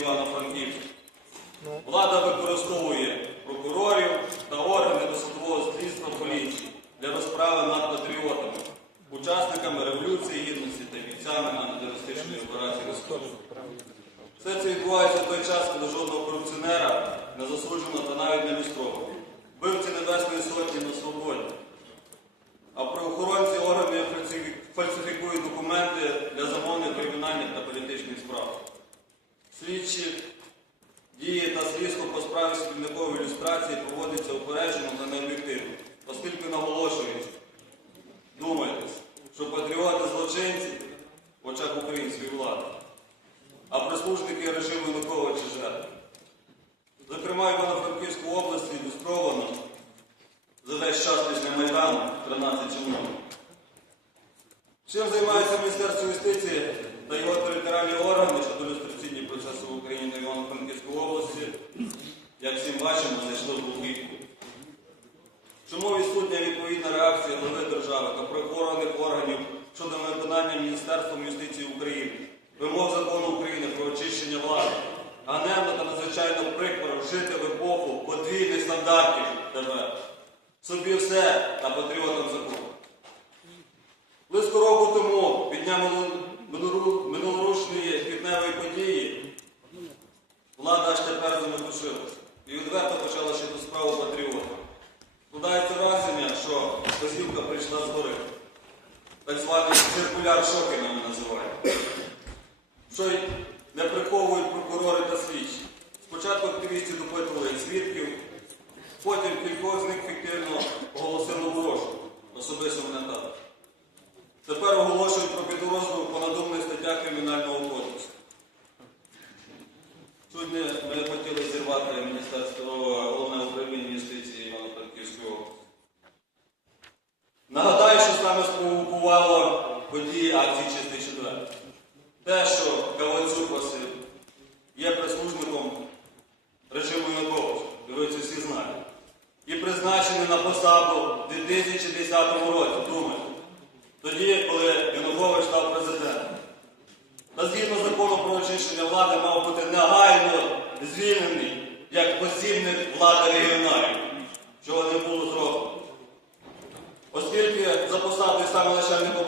Івано-Франківська. Влада використовує прокурорів та органи досудового слідства поліції для розправи над патріотами, учасниками Революції Гідності та бійцями антитерористичної операції «Ростов». Все це відбувається в той час, коли жодного корупціонера не засуджено та навіть не люстровано. Вбивці Небесної Сотні Слідчі дії та слідство по справі спільникової ілюстрації проводиться упереджено та необ'єктивно, оскільки наголошується, думайтесь, що патріоти злочинці в очах української влади, а прислужники режиму Януковича жертви. Зокрема, Івано-Франківську області ілюстровано за весь час після Майдану 13 чиновників. Чим займається Міністерство юстиції та його територіальні органи щодо люстраційні процеси в Україні та Івано-Франківській області, бачимо, зайшло в глухівку. Чому відсутня відповідна реакція глави держави та правоохоронних органів щодо виконання Міністерством юстиції України вимог закону України про очищення влади, ганебно та надзвичайно прикро жити в епоху подвійних стандартів тебе. Собі все та патріотам закону. Близько року тому, від дня минул- квітневої події, влада аж тепер заметушилася і відверто почала щодо справу патріота. Складається враження, що вказівка прийшла згори. Так званий циркуляр Шокіна ми називаємо. Що й не приховують прокурори та слідчі. Спочатку активісти допитували свідків, потім кількох з них фіктивно оголосили в розшук. Особисто мене так. Тепер оголошують про підозру по надуманих статтях Кримінального кодексу. Сьогодні ми хотіли зірвати Міністерство головне управління юстиції Івано-Франківської області. Нагадаю, що саме спровокувало події акції Чистий четвер. Те, що Кавацюк Василь є прислужником режиму Януковича, і ви це всі знаєте. І призначений на посаду в 2010 році, думаю. Тоді, коли Янукович став президентом. Та згідно закону про очищення влади мав бути негайно звільнений як посібник влади регіоналів, чого не було зроблено. Оскільки за посадою саме начальником